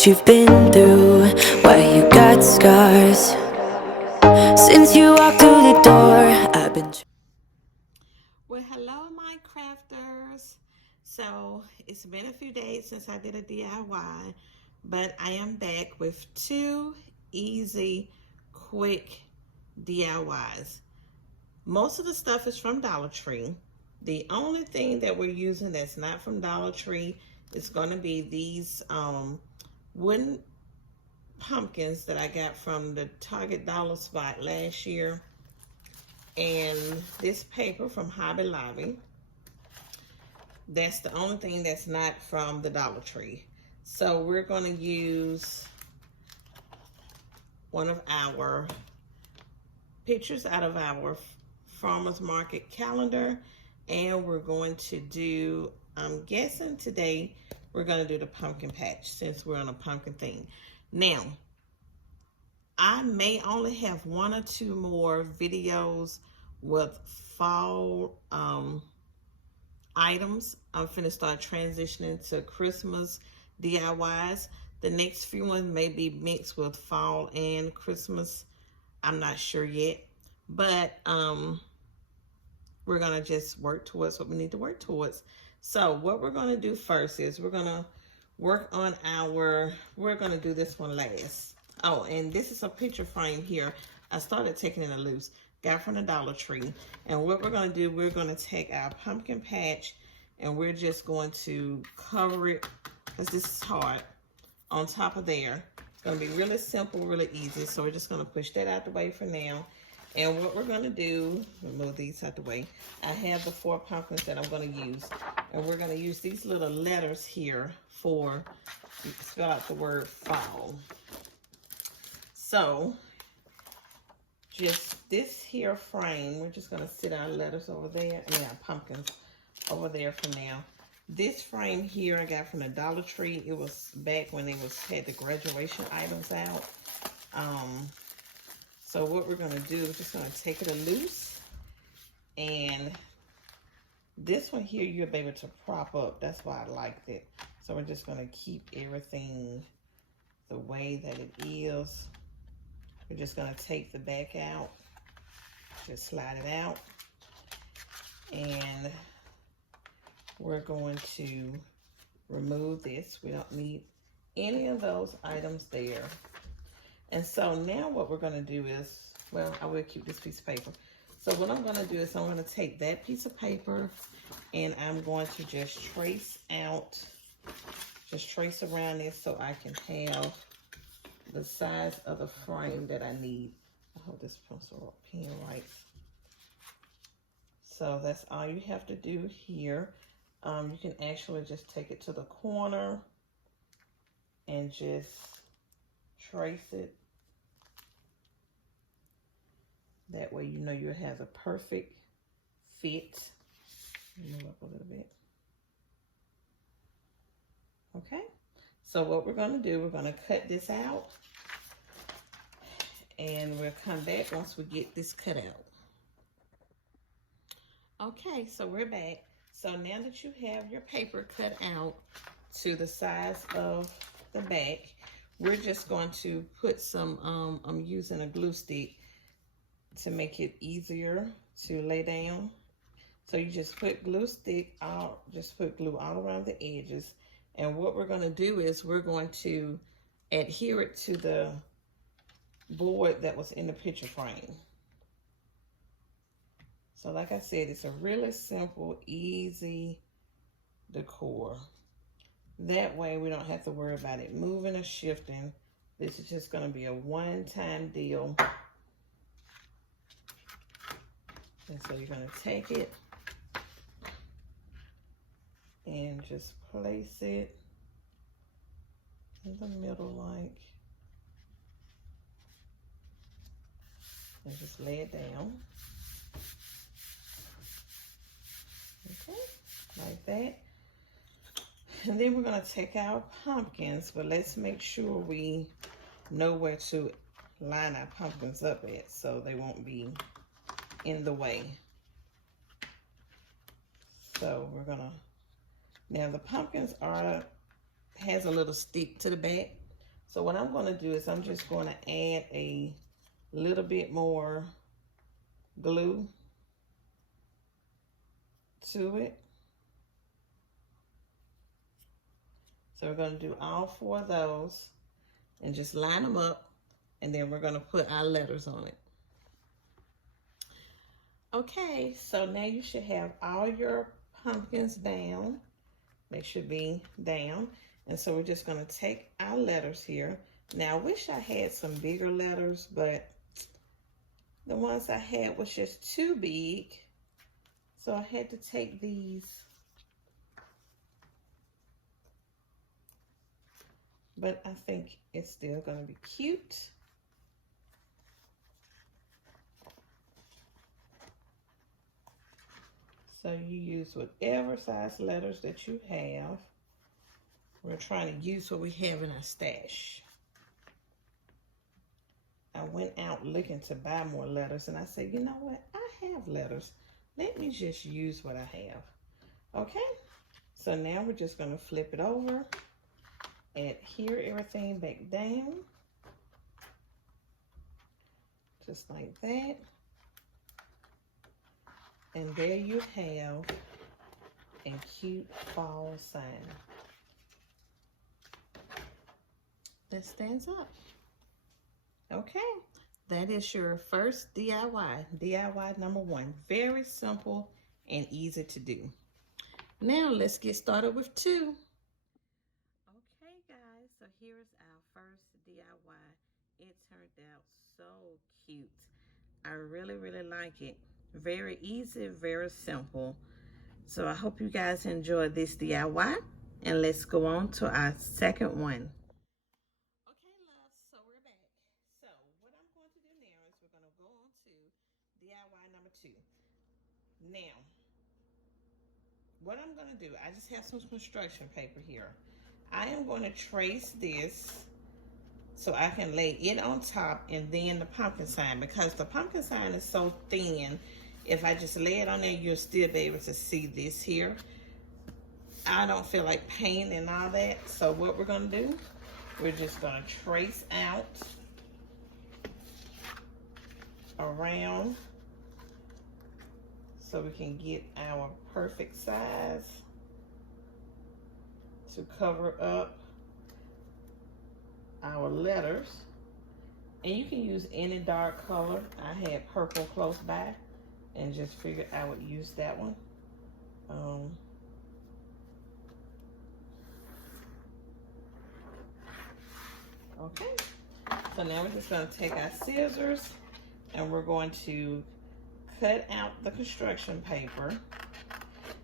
what you've been through, why you got scars. Since you walked through the door, I've been. Well, hello, my crafters. So, it's been a few days since I did a DIY, but I am back with two easy, quick DIYs. Most of the stuff is from Dollar Tree. The only thing that we're using that's not from Dollar Tree is going to be these wooden pumpkins that I got from the Target Dollar Spot last year, and this paper from Hobby Lobby. That's the only thing that's not from the Dollar Tree. So we're going to use one of our pictures out of our farmers market calendar, and we're going to do, I'm guessing today we're going to do the pumpkin patch since we're on a pumpkin theme. Now, I may only have one or two more videos with fall items. I'm finna start transitioning to Christmas DIYs. The next few ones may be mixed with fall and Christmas. I'm not sure yet, but we're gonna just work towards what we need to work towards. So what we're gonna do first is we're gonna work on we're gonna do this one last. Oh, and this is a picture frame here. I started taking it loose. Got from the Dollar Tree. And what we're going to do, we're going to take our pumpkin patch and we're just going to cover it, because this is hard, on top of there. It's going to be really simple, really easy. So we're just going to push that out the way for now. And what we're going to do, move these out the way. I have the 4 pumpkins that I'm going to use. And we're going to use these little letters here for, spell out the word fall. So, just this here frame, we're just going to sit our letters over there, and our pumpkins over there for now. This frame here I got from the Dollar Tree. It was back when they had the graduation items out. So what we're going to do is just going to take it loose, and this one here you'll be able to prop up. That's why I liked it. So we're just going to keep everything the way that it is. We're just going to take the back out, just slide it out, and we're going to remove this. We don't need any of those items there. And so now what we're going to do is, well, I will keep this piece of paper. So what I'm going to do is I'm going to take that piece of paper and I'm going to just trace out, just trace around this so I can have the size of the frame that I need. I hope this pencil or pen writes. So that's all you have to do here. You can actually just take it to the corner and just trace it. That way you know you have a perfect fit. Move up a little bit. Okay. So what we're going to do, we're going to cut this out, and we'll come back once we get this cut out. Okay, so we're back. So now that you have your paper cut out to the size of the back, we're just going to put some, I'm using a glue stick to make it easier to lay down. So you just put glue stick out, just put glue all around the edges. And what we're going to do is we're going to adhere it to the board that was in the picture frame. So like I said, it's a really simple, easy decor. That way we don't have to worry about it moving or shifting. This is just going to be a one-time deal. And so you're going to take it and just place it in the middle, like, and just lay it down. Okay, like that. And then we're going to take our pumpkins, but let's make sure we know where to line our pumpkins up at so they won't be in the way. So we're going to, now the pumpkins has a little stick to the back. So what I'm going to do is I'm just going to add a little bit more glue to it. So we're going to do all 4 of those and just line them up, and then we're going to put our letters on it. Okay, so now you should have all your pumpkins down. They should be down. And so we're just going to take our letters here. Now, I wish I had some bigger letters, but the ones I had was just too big. So I had to take these. But I think it's still going to be cute. So you use whatever size letters that you have. We're trying to use what we have in our stash. I went out looking to buy more letters, and I said, you know what? I have letters. Let me just use what I have. Okay? So now we're just going to flip it over, adhere everything back down. Just like that. And there you have a cute fall sign that stands up. Okay, that is your first DIY, DIY number 1. Very simple and easy to do. Now let's get started with 2. Okay guys, so here's our first DIY. It turned out so cute. I really like it. Very easy, very simple. So I hope you guys enjoyed this DIY, and let's go on to our second one. Okay, loves, so we're back. So what I'm going to do now is we're going to go on to DIY number 2. Now, what I'm going to do, I just have some construction paper here. I am going to trace this so I can lay it on top and then the pumpkin sign, because the pumpkin sign is so thin. If I just lay it on there, you'll still be able to see this here. I don't feel like painting and all that. So what we're going to do, we're just going to trace out around so we can get our perfect size to cover up our letters. And you can use any dark color. I had purple close by and just figured I would use that one. Okay, so now we're just going to take our scissors and we're going to cut out the construction paper.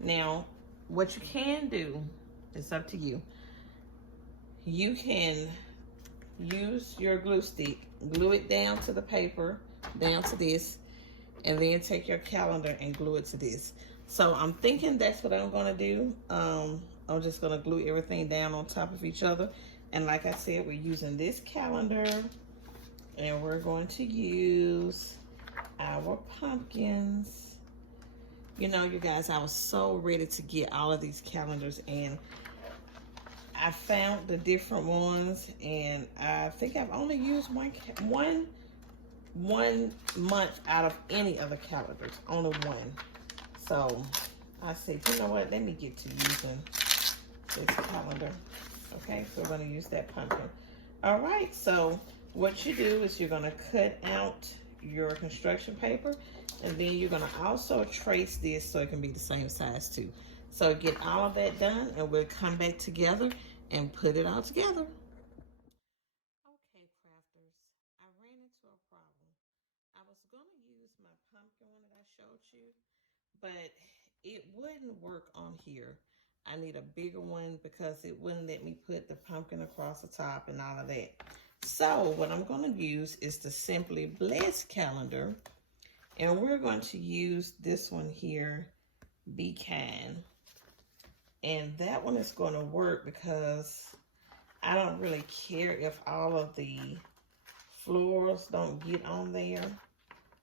Now, what you can do, it's up to you. You can use your glue stick, glue it down to the paper, down to this, and then take your calendar and glue it to this. So I'm thinking that's what I'm gonna do. I'm just gonna glue everything down on top of each other. And like I said, we're using this calendar, and we're going to use our pumpkins. You know, you guys, I was so ready to get all of these calendars, and I found the different ones, and I think I've only used one month out of any other calendars, only one. So I said, you know what, let me get to using this calendar. Okay, so we're going to use that pumpkin. All right, so what you do is you're going to cut out your construction paper, and then you're going to also trace this so it can be the same size too. So get all of that done, and we'll come back together and put it all together. Okay, crafters, I ran into a problem. I was going to use my pumpkin one that I showed you, but it wouldn't work on here. I need a bigger one because it wouldn't let me put the pumpkin across the top and all of that. So what I'm going to use is the Simply Blessed calendar, and we're going to use this one here, Be Kind. And that one is going to work because I don't really care if all of the florals don't get on there.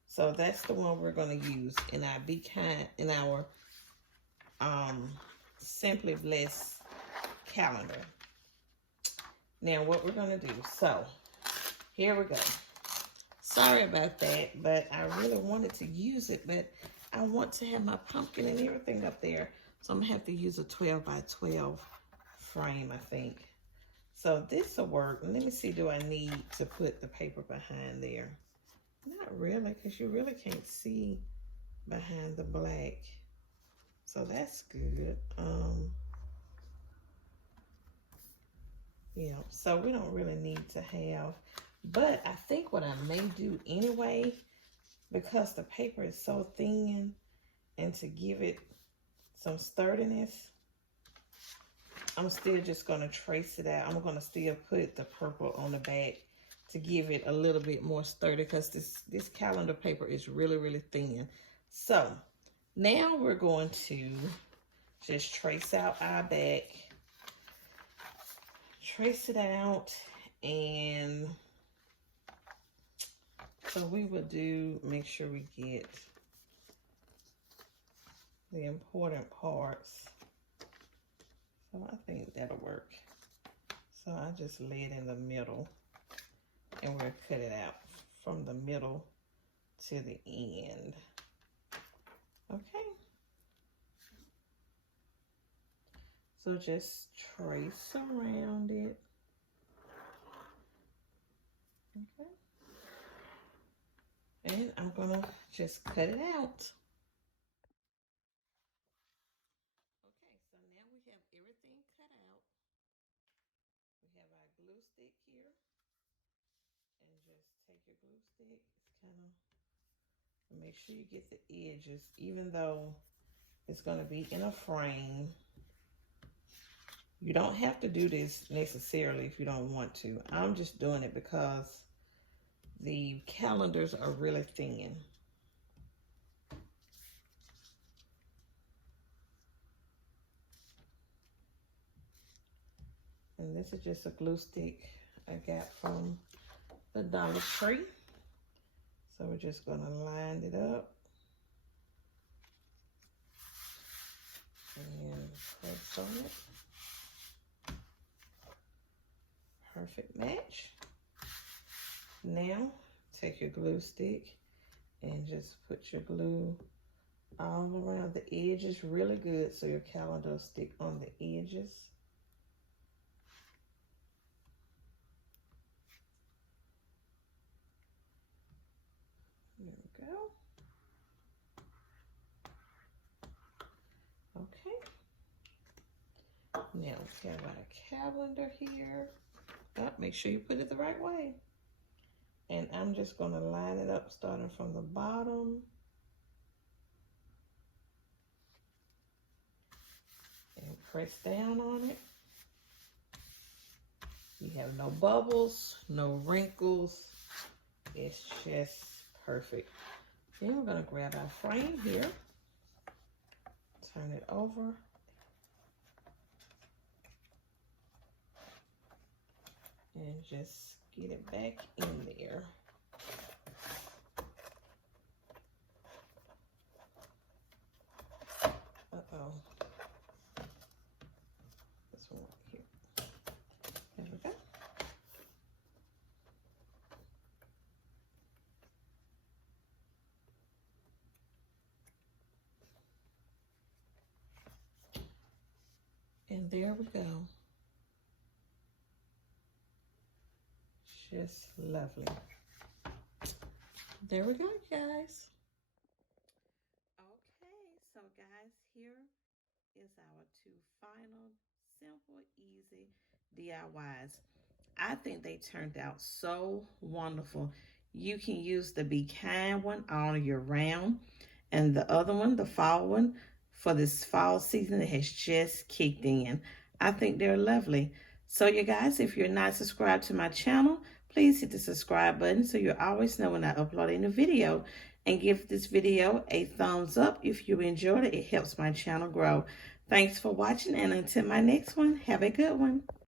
So that's the one we're going to use in our Be Kind, in our Simply Blessed calendar. Now what we're going to do, so here we go. Sorry about that, but I really wanted to use it, but I want to have my pumpkin and everything up there. So I'm going to have to use a 12 by 12 frame, I think. So this will work. Let me see, do I need to put the paper behind there? Not really, because you really can't see behind the black. So that's good. Yeah, so we don't really need to have, but I think what I may do anyway, because the paper is so thin, and to give it some sturdiness, I'm still just going to trace it out. I'm going to still put the purple on the back to give it a little bit more sturdy, because this calendar paper is really, really thin. So now we're going to just trace out our back. Trace it out, and so we will make sure we get the important parts. So I think that'll work. So I just lay it in the middle, and we'll cut it out from the middle to the end. Okay. So just trace around it. Okay. And I'm gonna just cut it out. Okay, so now we have everything cut out. We have our glue stick here. And just take your glue stick. It's kind of, make sure you get the edges, even though it's gonna be in a frame. You don't have to do this necessarily if you don't want to. I'm just doing it because the calendars are really thin. And this is just a glue stick I got from the Dollar Tree. So we're just gonna line it up and press on it. Perfect match. Now take your glue stick and just put your glue all around the edges really good so your calendar will stick on the edges. There we go. Okay. Now we have our calendar here. Make sure you put it the right way. And I'm just going to line it up starting from the bottom. And press down on it. You have no bubbles, no wrinkles. It's just perfect. Then we're going to grab our frame here. Turn it over. And just get it back in there. Uh-oh. This one right here. There we go. And there we go. Just lovely. There we go, guys. Okay, so guys, here is our two final simple, easy DIYs. I think they turned out so wonderful. You can use the Be Kind one all year round, and the other one, the fall one, for this fall season that has just kicked in. I think they're lovely. So you guys, if you're not subscribed to my channel, please hit the subscribe button so you always know when I upload a new video. And give this video a thumbs up if you enjoyed it. It helps my channel grow. Thanks for watching, and until my next one, have a good one.